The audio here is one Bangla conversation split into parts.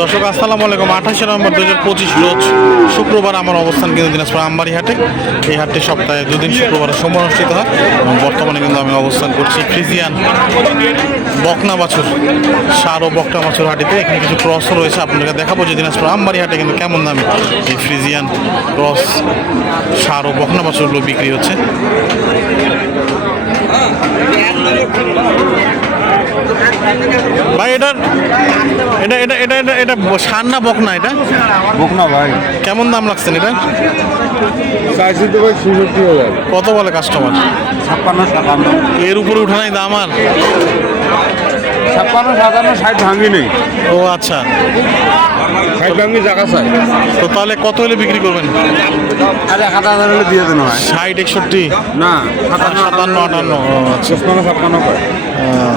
দর্শক, আসসালামু আলাইকুম। আঠাশে নভেম্বর দু হাজার পঁচিশ রোজ শুক্রবার আমার অবস্থান কিন্তু দিনাজপুর আমবাড়ি হাটে এই হাটটি সপ্তাহে দুদিন শুক্রবার সময় অনুষ্ঠিত হয় এবং বর্তমানে কিন্তু আমি অবস্থান করছি ফ্রিজিয়ান বকনা বাছুর সার ও বকনা বাছুর হাটিতে। এখানে কিছু ক্রসও রয়েছে, আপনাদেরকে দেখাবো যে দিনাজপুর আমবাড়ি হাটে কিন্তু কেমন দামে এই ফ্রিজিয়ান ক্রস, সার ও বকনা বাছুরগুলো বিক্রি হচ্ছে। ভাই এটা এটা এটা এটা এটা এটা সার না বক না এটা? বক না ভাই। কেমন দাম লাগছেন এটা? চাইছি তো ভাই ছেষট্টি হাজার। কত বলে কাস্টমার ছাপ্পান্ন সাতান্ন। এর উপরে উঠা নাই দাম আর? ছাপ্পান্ন সাতান্ন ষাট ভাঙি নেই। ও আচ্ছা। ষাট ভাঙি জায়গা চাই। তো তাহলে কত হলে বিক্রি করবেন? আরে এক হাজার হলে দিয়ে দেন ভাই। ষাট একষট্টি? না সাতান্ন সাতান্ন আটান্ন আচ্ছা। পঁচপান্ন ছাপ্পান্ন করে। আহ।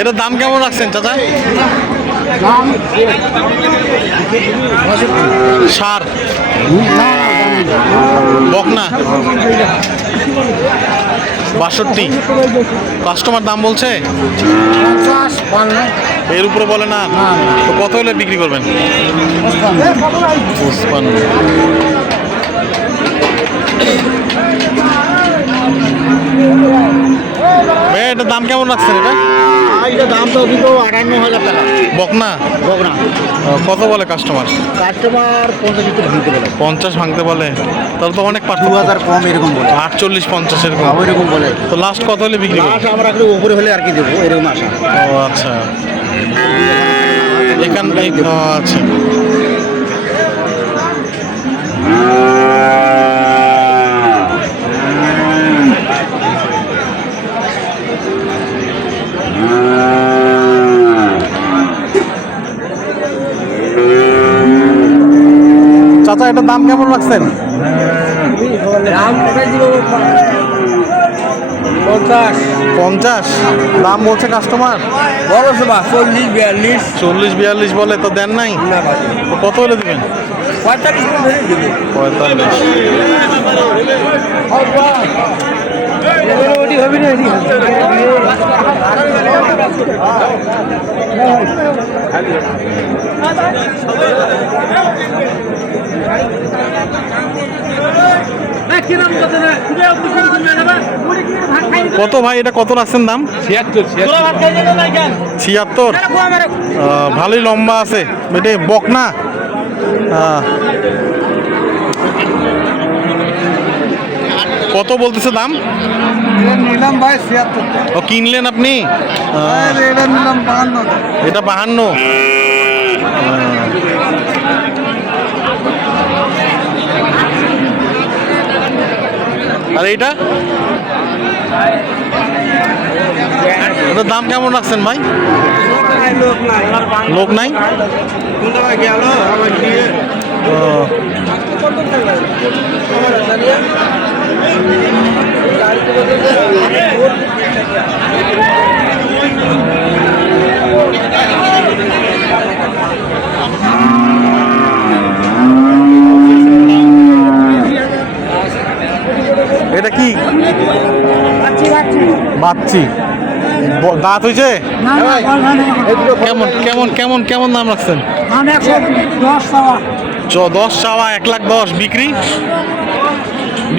এটার দাম কেমন রাখছেন, চাচা? সার। বকনা। বাষট্টি। কাস্টমার দাম বলছে? এর উপরে বলে না। তো কত হলে বিক্রি করবেন? এটার দাম কেমন রাখছেন এটা? এটা দাম তো অভিজ্ঞ আটান্ন হাজার টাকা। বকনা? বকনা। কত বলে কাস্টমার কাস্টমার পঞ্চাশ লিটার ভাঙতে বলে। পঞ্চাশ ভাঙতে বলে? তাহলে তো অনেক দু হাজার কম এরকম বলে। আটচল্লিশ পঞ্চাশ এরকম। ওই রকম বলে। তো লাস্ট কত হলে বিক্রি মাস আমরা একটু উপরে হলে আর কি দেবো এরকম আশা। ও আচ্ছা। এখান ও, আচ্ছা। কেমন রাখছেন পঞ্চাশ। পঞ্চাশ? দাম বলছে কাস্টমার চল্লিশ বিয়াল্লিশ। চল্লিশ বিয়াল্লিশ বলে তো দেন নাই? তো কত হলে দিবেন? পঁয়তাল্লিশ পঁয়তাল্লিশ। হবে না কত ভাই এটা কত রাখছেন দাম? ছিয়াত্তর ভালোই লম্বা আছে। এটা বকনা। আহ, কত বলতেছে দাম? নিলাম ভাই ছিয়াত্তর। ও কিনলেন আপনি? আহ, এটা নিলাম বাহান্ন। এটা বাহান্ন। আর এইটা? এটার দাম কেমন রাখছেন ভাই? লোক নাই? গেল আমার দিয়ে ও, এটা কি? বাচ্চি ব- দাঁত হয়েছে কেমন কেমন কেমন কেমন দাম রাখছেন? দশ চাওয়া এক লাখ দশ বিক্রি?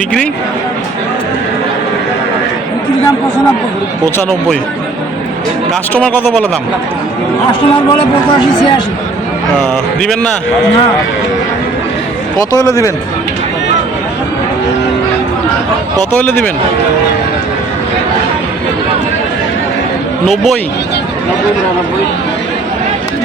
বিক্রি? পঁচানব্বই। পঁচানব্বই। কাস্টমার কত বলে দাম? কাস্টমার বলে পঁচাশি ছিয়াশি। দিবেন না? না। কত হলে দিবেন? কত হলে দিবেন? নব্বই নব্বই পার হতে হবে ভাই নিল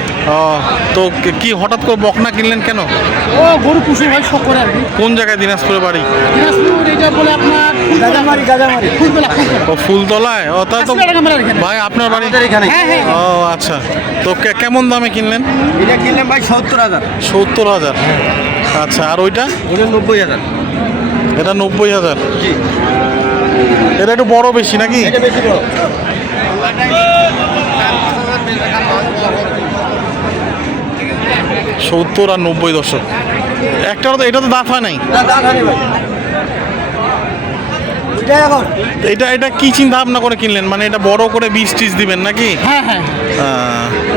তো কি- হঠাৎ করে বকনা কিনলেন কেন? ও গরু পুষে ভাই শখ করে আর কি। কোন জায়গায়? দিনাজপুরে বাড়ি? দিনাজপুর এটা বলে আপনার গাজামারি গাজামারি। ফুলতলা ফুলতলা। ও ফুলতলায়? ও তাই তো এখানে। ভাই আপনার বাড়ি? এখানে। হ্যাঁ হ্যাঁ। ও আচ্ছা। তো কেমন দামে কিনলেন? এটা কিনলাম ভাই সত্তর হাজার। সত্তর হাজার। আচ্ছা আর ওইটা? ওটা নব্বই হাজার। এটা নব্বই হাজার? এটা একটু বড় বেশি নাকি? এটা বেশি বড়। সত্তর আর নব্বই দশক একটা তো এটা তো দাঁত হয় নাই। না দাঁত হানি ভাই। এটা এটা কি চিন্তা ভাবনা করে কিনলেন? মানে এটা বড় করে বিশ টিস দিবেন নাকি? হ্যাঁ হ্যাঁ।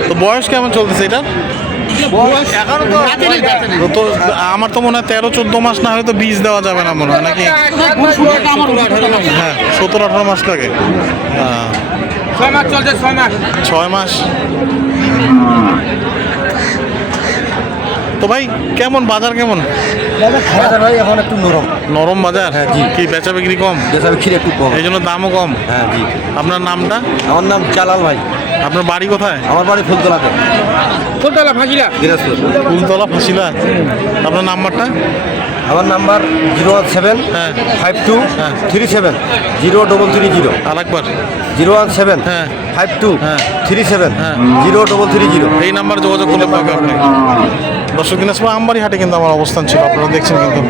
তো বয়স কেমন চলতেছে এটা? তো আমার তো মনে হয় তেরো চোদ্দ মাস না হলে তো বীজ দেওয়া যাবে না মনে হয় নাকি? হ্যাঁ সতেরো আঠারো মাস লাগে। ছয় মাস। ছয় মাস? তো ভাই কেমন বাজার কেমন? হাজার ভাই এখন একটু নরম। নরম বাজার? হ্যাঁ কি বেচা বিক্রি কম? বেচা বিক্রি একটু কম। এই জন্য দামও কম? হ্যাঁ জি। আপনার নামটা? আমার নাম জালাল ভাই। আপনার বাড়ি কোথায়? আমার বাড়ি ফুলতলাতে। ফুলতলা ফাঁসিলা। দিনাজপুর। ফুলতলা ফাঁসিলা? আপনার নাম্বারটা? আমার নাম্বার জিরো ওয়ান সেভেন হ্যাঁ। ফাইভ টু হ্যাঁ। Three seven. Zero double three zero. আর একবার। জিরো ওয়ান সেভেন হ্যাঁ। ফাইভ টু হ্যাঁ। Three seven. হ্যাঁ। Zero double three zero. এই নাম্বার যোগাযোগ করলে পাবে আপনি দর্শক দিনাজপুর আমবাড়ি হাটে কিন্তু আমার অবস্থান ছিল। আপনারা দেখছেন কিন্তু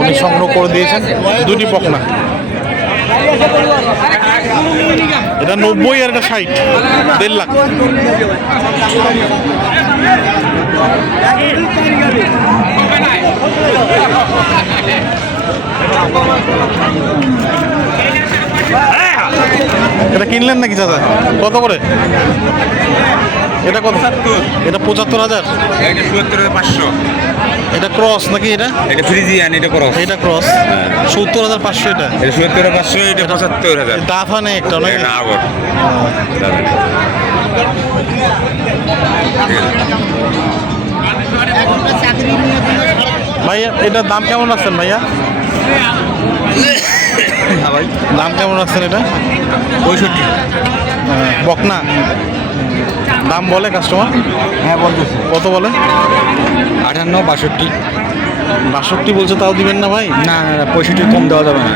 উনি সংগ্রহ করে দিয়েছেন দুটি বকনা এটা নব্বই আর এটা ষাট, দেড় লাখ। এটা কিনলেন নাকি দাদা কত করে? এটা কত? এটা পঁচাত্তর হাজার। এটা সত্তর পাঁচশো। এটা ক্রস নাকি এটা? এটা ফ্রিজিয়ান এটা করো এটা ক্রস। সত্তর হাজার পাঁচশো এটা। এটা সত্তর পাঁচশো এটা পঁচাত্তর হাজার। দাঁত হয় না একটা নাকি? আবার ভাইয়া এটার দাম কেমন রাখছেন ভাইয়া? ভাই। দাম কেমন রাখছেন এটা? পঁয়ষট্টি। হ্যাঁ, বকনা? দাম বলে কাস্টমার হ্যাঁ বলতেছি। কত বলে? আঠান্ন বাষট্টি। বাষট্টি বলছে তাও দিবেন না ভাই? না না না পঁয়ষট্টি কম দেওয়া যাবে না।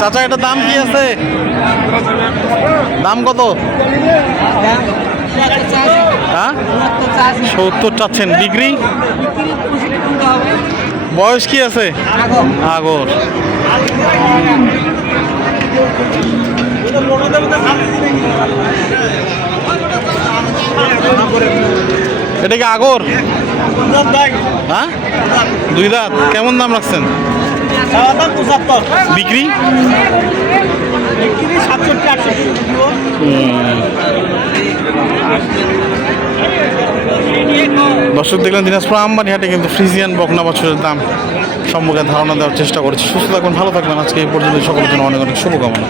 চাচা এটা দাম কি আছে? দাম কত? সত্তর চাচ্ছেন ডিগ্রি? বয়স কি আছে? আগর। এটা কি আগর? হ্যাঁ? দুই দাঁত। কেমন দাম রাখছেন? বিক্রি? দর্শক দেখলেন দিনাজপুর আমবানি হাটে কিন্তু ফ্রিজিয়ান বকনা বছরের দাম সম্মুখে ধারণা দেওয়ার চেষ্টা করেছি। সুস্থ থাকবেন ভালো থাকবেন। আজকে এই পর্যন্ত সকলের জন্য অনেক অনেক শুভকামনা।